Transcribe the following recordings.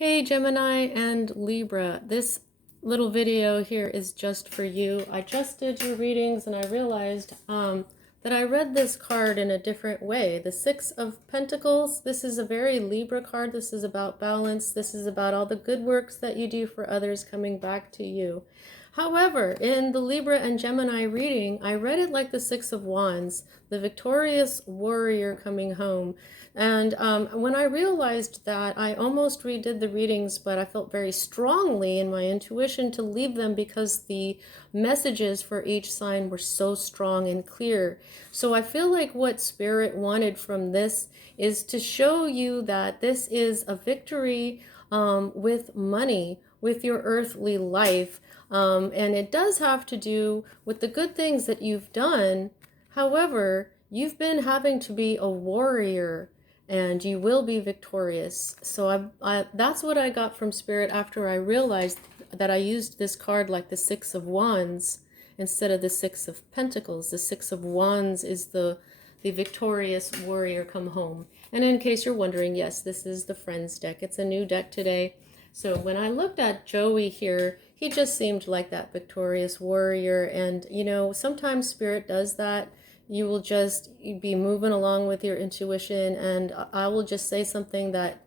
Hey Gemini and Libra, this little video here is just for you. I just did your readings and I realized that I read this card in a different way. The Six of Pentacles, this is a very Libra card. This is about balance. This is about all the good works that you do for others coming back to you. However, in the Libra and Gemini reading, I read it like the Six of Wands, the victorious warrior coming home. And when I realized that, I almost redid the readings, but I felt very strongly in my intuition to leave them because the messages for each sign were so strong and clear. So I feel like what Spirit wanted from this is to show you that this is a victory with money, with your earthly life. And it does have to do with the good things that you've done. However, you've been having to be a warrior and you will be victorious. So that's what I got from Spirit after I realized that I used this card like the Six of Wands instead of the Six of Pentacles. The Six of Wands is the victorious warrior come home. And in case you're wondering, yes, this is the Friends deck. It's a new deck today. So when I looked at Joey here, he just seemed like that victorious warrior. And, you know, sometimes Spirit does that. You will just be moving along with your intuition, and I will just say something that,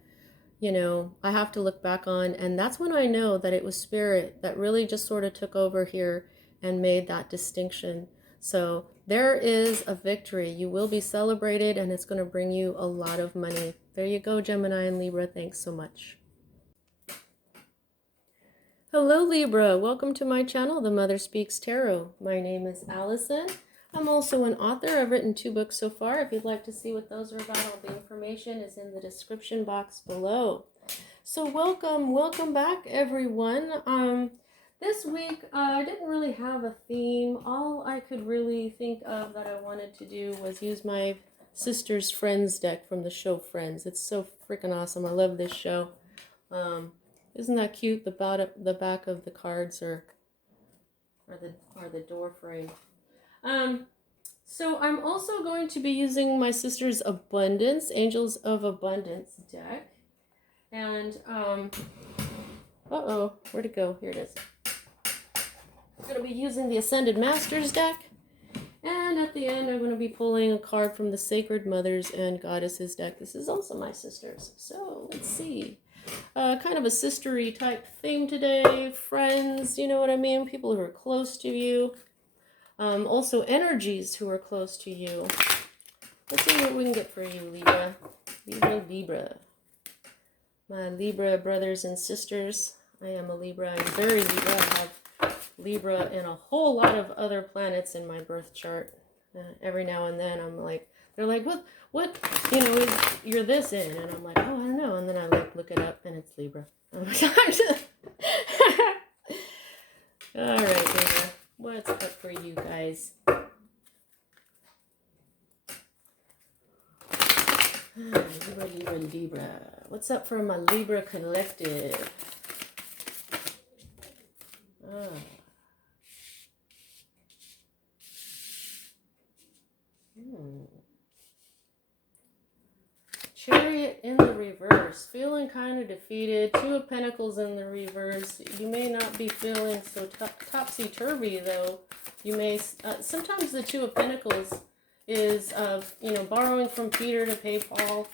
you know, I have to look back on. And that's when I know that it was Spirit that really just sort of took over here and made that distinction. So there is a victory. You will be celebrated, and it's going to bring you a lot of money. There you go, Gemini and Libra. Thanks so much. Hello, Libra. Welcome to my channel, The Mother Speaks Tarot. My name is Allison. I'm also an author. I've written 2 books so far. If you'd like to see what those are about, all the information is in the description box below. So welcome back, everyone. This week, I didn't really have a theme. All I could really think of that I wanted to do was use my sister's Friends deck from the show Friends. It's so freaking awesome. I love this show. Isn't that cute? The back of the cards are the door frame. So I'm also going to be using my sister's Abundance, Angels of Abundance deck. And, where'd it go? Here it is. I'm going to be using the Ascended Masters deck. And at the end, I'm going to be pulling a card from the Sacred Mothers and Goddesses deck. This is also my sister's. So, let's see. Kind of a sistery type theme today. Friends, you know what I mean? People who are close to you. Also energies who are close to you. Let's see what we can get for you, Libra. Libra. My Libra brothers and sisters. I am a Libra. I'm very Libra. I have Libra and a whole lot of other planets in my birth chart. Every now and then I'm like, they're like, what, you know, you're this in? And I'm like, oh, I don't know. And then I like look it up and it's Libra. All right, Libra. What's up for you guys? Libra. What's up for my Libra collective? Chariot in the reverse. Feeling kind of defeated. 2 of Pentacles in the reverse. You may not be feeling so topsy-turvy, though. You may... sometimes the 2 of Pentacles is, you know, borrowing from Peter to pay Paul.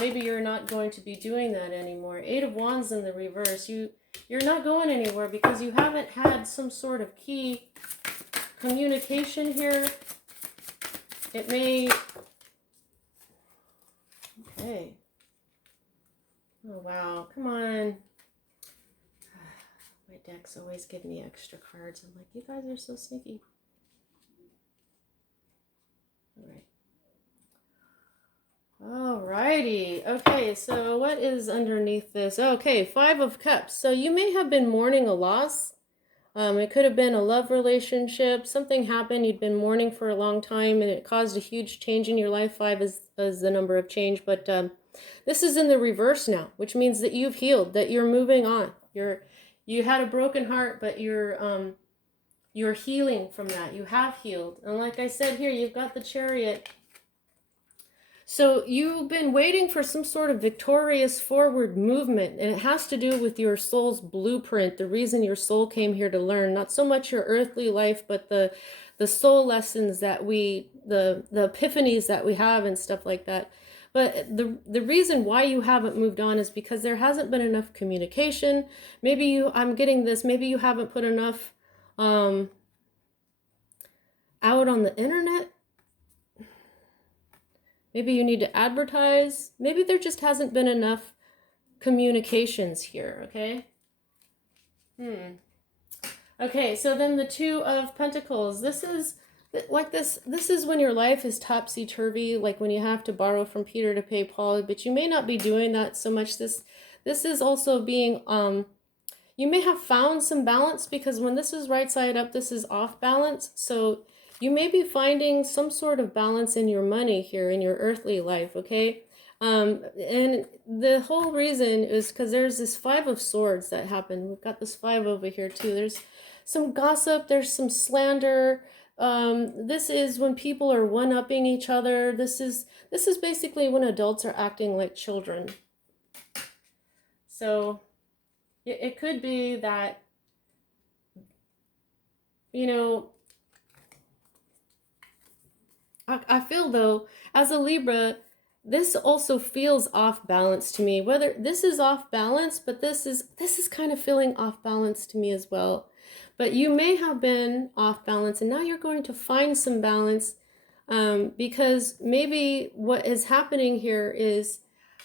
Maybe you're not going to be doing that anymore. 8 of Wands in the reverse. You're not going anywhere because you haven't had some sort of key communication here. It may... Okay. Oh, wow. Come on. My decks always give me extra cards. I'm like, you guys are so sneaky. All righty. Okay, so what is underneath this? Okay, 5 of Cups. So you may have been mourning a loss. It could have been a love relationship. Something happened. You'd been mourning for a long time, and it caused a huge change in your life. 5 is the number of change. But this is in the reverse now, which means that you've healed, that you're moving on. You had a broken heart, but you're healing from that. You have healed. And like I said here, you've got the Chariot. So you've been waiting for some sort of victorious forward movement, and it has to do with your soul's blueprint, the reason your soul came here to learn, not so much your earthly life, but the soul lessons that the epiphanies that we have and stuff like that. But the reason why you haven't moved on is because there hasn't been enough communication. Maybe I'm getting this, maybe you haven't put enough out on the internet. Maybe you need to advertise. Maybe there just hasn't been enough communications here, okay? Okay, so then the Two of Pentacles. This is like this is when your life is topsy-turvy, like when you have to borrow from Peter to pay Paul, but you may not be doing that so much. This is also being you may have found some balance, because when this is right side up, this is off balance. So you may be finding some sort of balance in your money here, in your earthly life, okay? And the whole reason is because there's this Five of Swords that happened. We've got this five over here too. There's some gossip, there's some slander. This is when people are one-upping each other. This is basically when adults are acting like children. So it could be that, you know, I feel though, as a Libra, this also feels off balance to me. Whether this is off balance, but this is kind of feeling off balance to me as well. But you may have been off balance, and now you're going to find some balance, because maybe what is happening here is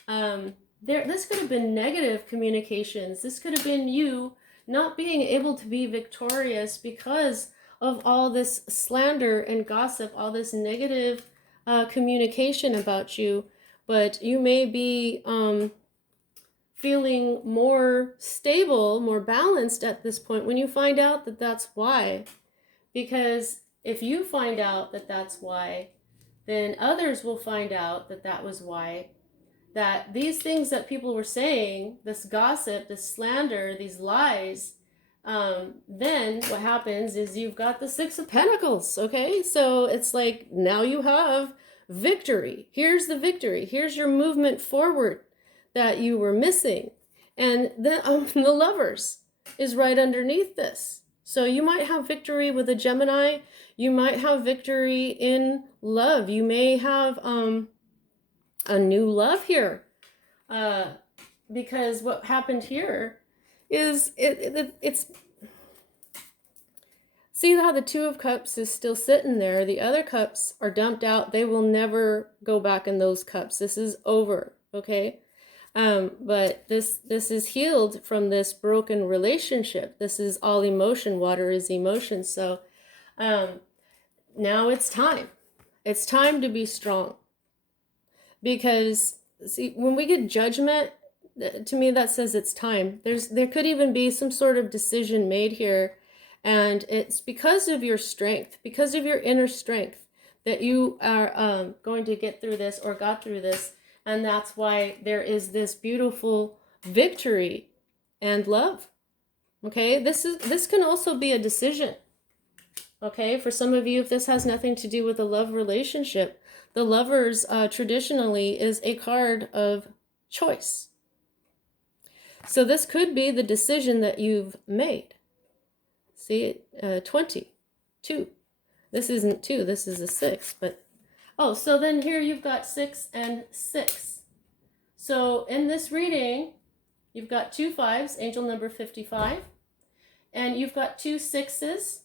this could have been negative communications. This could have been you not being able to be victorious because of all this slander and gossip, all this negative communication about you. But you may be feeling more stable, more balanced at this point when you find out that that's why. Because if you find out that that's why, then others will find out that that was why. That these things that people were saying, this gossip, this slander, these lies, then what happens is you've got the Six of Pentacles, okay? So it's like, now you have victory. Here's the victory. Here's your movement forward that you were missing. And the Lovers is right underneath this. So you might have victory with a Gemini. You might have victory in love. You may have a new love here. Because what happened here is it's see how the Two of Cups is still sitting there. The other cups are dumped out. They will never go back in those cups. This is over, okay? But this is healed from this broken relationship. This is all emotion. Water is emotion. So now it's time. It's time to be strong. Because see, when we get judgment, to me that says it's time. There could even be some sort of decision made here, and it's because of your strength, because of your inner strength, that you are going to get through this or got through this, and that's why there is this beautiful victory and love. Okay, this can also be a decision. Okay, for some of you, if this has nothing to do with a love relationship, the Lovers traditionally is a card of choice. So this could be the decision that you've made. See, 22. This isn't 2, this is a 6. But oh, so then here you've got 6 and 6. So in this reading, you've got 2 5s, angel number 55, and you've got 2 6s.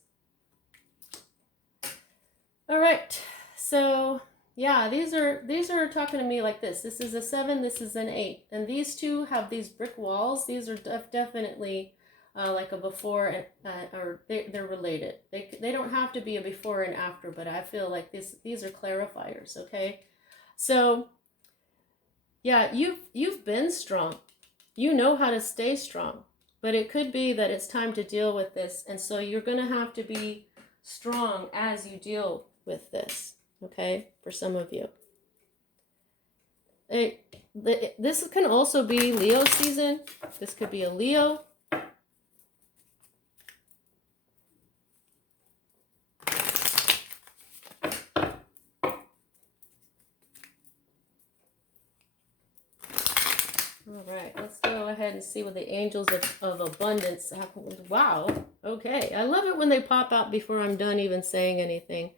All right, so yeah, these are talking to me like this. This is a 7, this is an 8, and these two have these brick walls. These are definitely like a before or they're related. They don't have to be a before and after, but I feel like these are clarifiers. Okay, so yeah, you've been strong. You know how to stay strong, but it could be that it's time to deal with this, and so you're gonna have to be strong as you deal with this. Okay, for some of you. This can also be Leo season. This could be a Leo. ahead and see what the angels of abundance have. Wow. Okay. I love it when they pop out before I'm done even saying anything.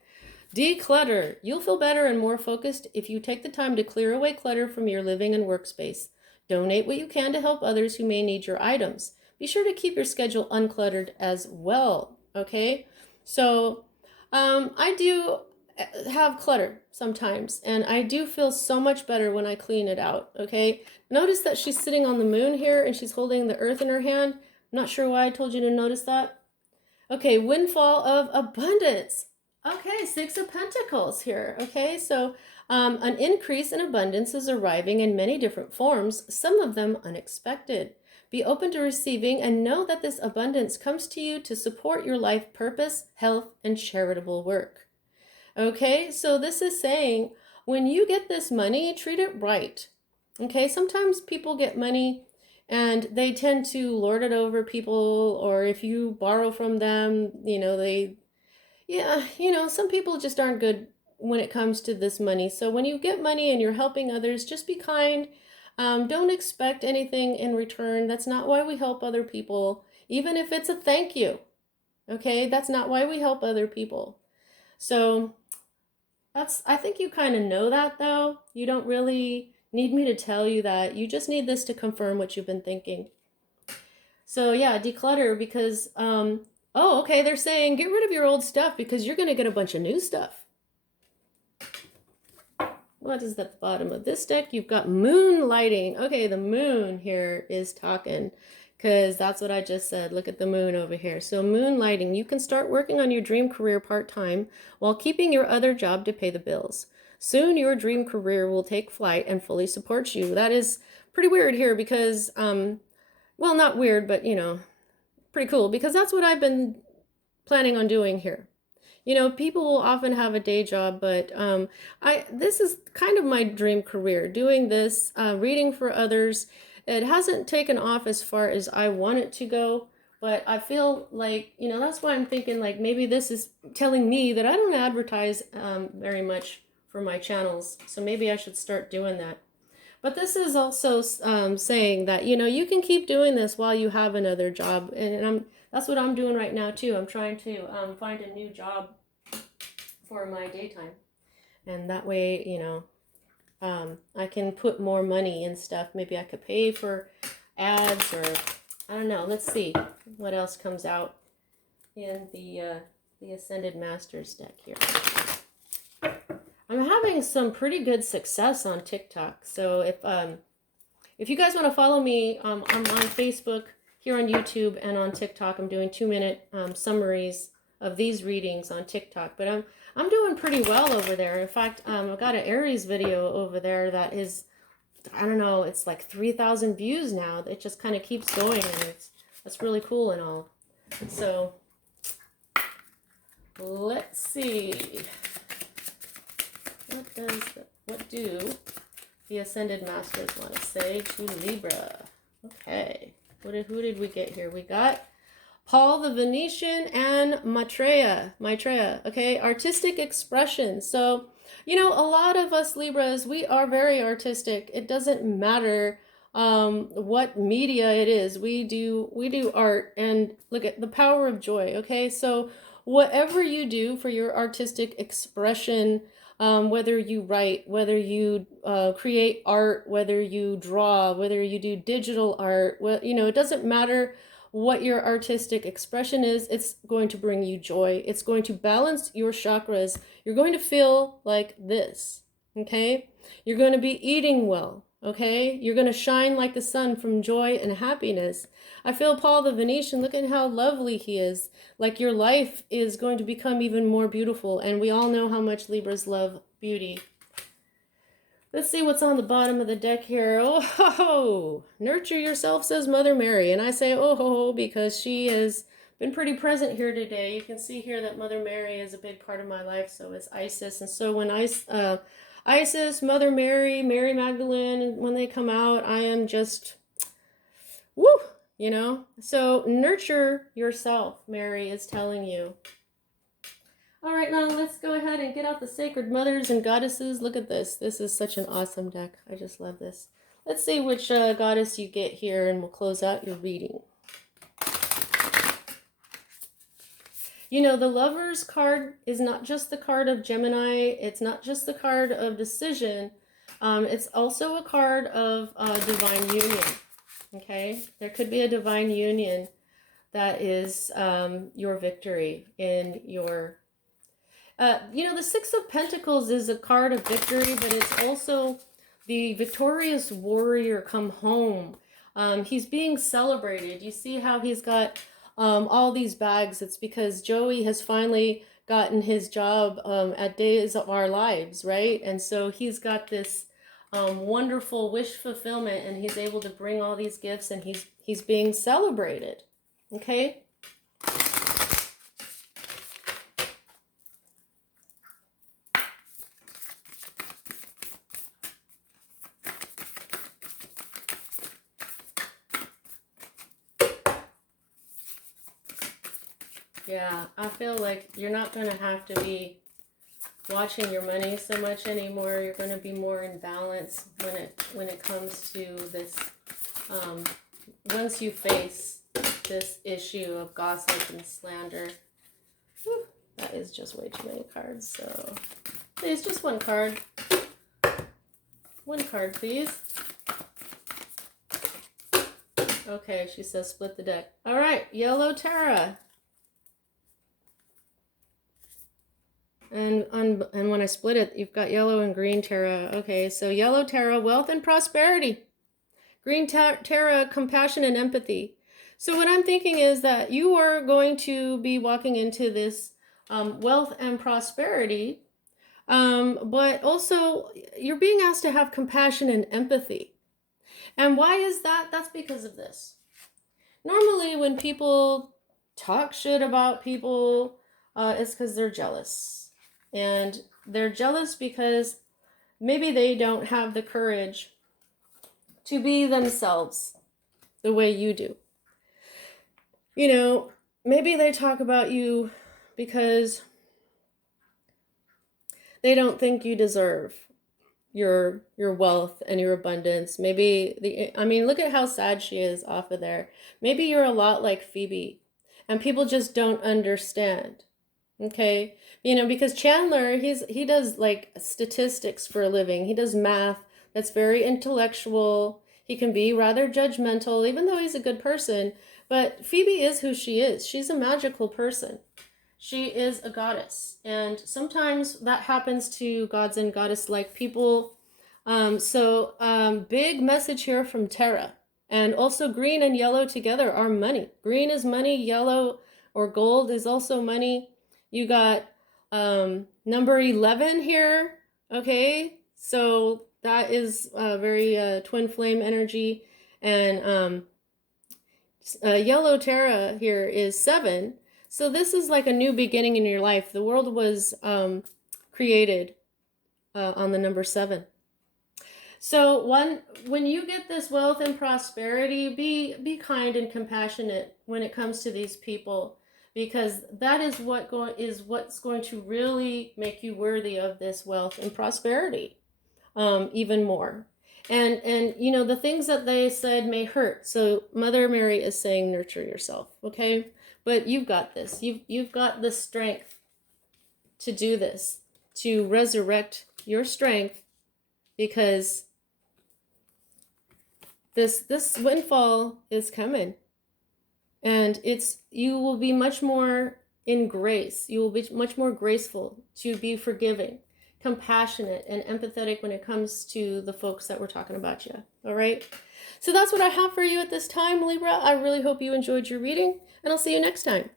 Declutter. You'll feel better and more focused if you take the time to clear away clutter from your living and workspace. Donate what you can to help others who may need your items. Be sure to keep your schedule uncluttered as well. Okay. So I do have clutter sometimes, and I do feel so much better when I clean it out. Okay. Notice that she's sitting on the moon here and she's holding the earth in her hand. I'm not sure why I told you to notice that. Okay, windfall of abundance. Okay, Six of Pentacles here. Okay, so an increase in abundance is arriving in many different forms, some of them unexpected. Be open to receiving and know that this abundance comes to you to support your life purpose, health, and charitable work. Okay, so this is saying when you get this money, treat it right. Okay, sometimes people get money and they tend to lord it over people, or if you borrow from them, some people just aren't good when it comes to this money. So when you get money and you're helping others, just be kind. Don't expect anything in return. That's not why we help other people, even if it's a thank you. Okay, that's not why we help other people. So I think you kind of know that, though. You don't really need me to tell you that. You just need this to confirm what you've been thinking. So yeah, declutter, because okay, they're saying get rid of your old stuff because you're going to get a bunch of new stuff. What is at the bottom of this deck? You've got moonlighting. Okay, the moon here is talking, because that's what I just said. Look at the moon over here. So moonlighting, you can start working on your dream career part-time while keeping your other job to pay the bills. Soon your dream career will take flight and fully support you. That is pretty weird here because, well, not weird, but, pretty cool, because that's what I've been planning on doing here. People will often have a day job, but this is kind of my dream career, doing this, reading for others. It hasn't taken off as far as I want it to go, but I feel like, that's why I'm thinking like maybe this is telling me that I don't advertise very much for my channels, so maybe I should start doing that. But this is also saying that, you can keep doing this while you have another job, and that's what I'm doing right now too. I'm trying to find a new job for my daytime, and that way, I can put more money in stuff. Maybe I could pay for ads, or I don't know. Let's see what else comes out in the Ascended Masters deck here. I'm having some pretty good success on TikTok. So if you guys want to follow me, I'm on Facebook, here on YouTube, and on TikTok. I'm doing 2-minute summaries of these readings on TikTok. But I'm doing pretty well over there. In fact, I've got an Aries video over there that is, I don't know, it's like 3,000 views now. It just kind of keeps going, and that's really cool and all. So let's see. What do the Ascended Masters want to say to Libra? Okay. Who did we get here? We got Paul the Venetian and Maitreya. Okay, artistic expression. So, a lot of us Libras, we are very artistic. It doesn't matter what media it is. We do art, and look at the power of joy. Okay, so whatever you do for your artistic expression, whether you write, whether you create art, whether you draw, whether you do digital art, it doesn't matter what your artistic expression is. It's going to bring you joy. It's going to balance your chakras. You're going to feel like this, okay? You're going to be eating well, okay? You're going to shine like the sun from joy and happiness. I feel Paul the Venetian, look at how lovely he is. Like your life is going to become even more beautiful, and we all know how much Libras love beauty. Let's see what's on the bottom of the deck here. Oh, ho, ho. Nurture yourself, says Mother Mary. And I say, oh, ho, ho, because she has been pretty present here today. You can see here that Mother Mary is a big part of my life. So is Isis. And so when Isis, Mother Mary, Mary Magdalene, when they come out, I am just, woo, So nurture yourself, Mary is telling you. All right, now let's go ahead and get out the sacred mothers and goddesses. Look at this. This is such an awesome deck. I just love this. Let's see which goddess you get here, and we'll close out your reading. You know, the Lover's card is not just the card of Gemini. It's not just the card of decision. It's also a card of divine union. Okay? There could be a divine union that is your victory in your... you know, the Six of Pentacles is a card of victory, but it's also the victorious warrior come home. He's being celebrated. You see how he's got all these bags? It's because Joey has finally gotten his job at Days of Our Lives, right? And so he's got this wonderful wish fulfillment, and he's able to bring all these gifts, and he's being celebrated. Okay? Yeah, I feel like you're not going to have to be watching your money so much anymore. You're going to be more in balance when it comes to this. Once you face this issue of gossip and slander. Whew, that is just way too many cards. So please, just one card. One card, please. Okay, she says split the deck. All right, Yellow Tara. And when I split it, you've got yellow and green Tara. Okay, so yellow Tara, wealth and prosperity. Green Tara, compassion and empathy. So what I'm thinking is that you are going to be walking into this wealth and prosperity, but also you're being asked to have compassion and empathy. And why is that? That's because of this. Normally when people talk shit about people, it's because they're jealous. And they're jealous because maybe they don't have the courage to be themselves the way you do. You know, maybe they talk about you because they don't think you deserve your wealth and your abundance. Maybe I mean, look at how sad she is off of there. Maybe you're a lot like Phoebe, and people just don't understand. Okay, you know, because Chandler, he does like statistics for a living. He does math that's very intellectual. He can be rather judgmental, even though he's a good person. But Phoebe is who she is. She's a magical person. She is a goddess. And sometimes that happens to gods and goddess-like people. Big message here from Tara. And also green and yellow together are money. Green is money. Yellow or gold is also money. You got number 11 here. Okay, so that is very twin flame energy. And yellow Tara here is 7. So this is like a new beginning in your life. The world was created on the number 7. So when you get this wealth and prosperity, be kind and compassionate when it comes to these people, because that is what's going to really make you worthy of this wealth and prosperity even more. And you know, the things that they said may hurt. So Mother Mary is saying nurture yourself, okay? But you've got this. You've got the strength to do this, to resurrect your strength, because this windfall is coming. And you will be much more in grace. You will be much more graceful to be forgiving, compassionate, and empathetic when it comes to the folks that we're talking about you. All right? So that's what I have for you at this time, Libra. I really hope you enjoyed your reading, and I'll see you next time.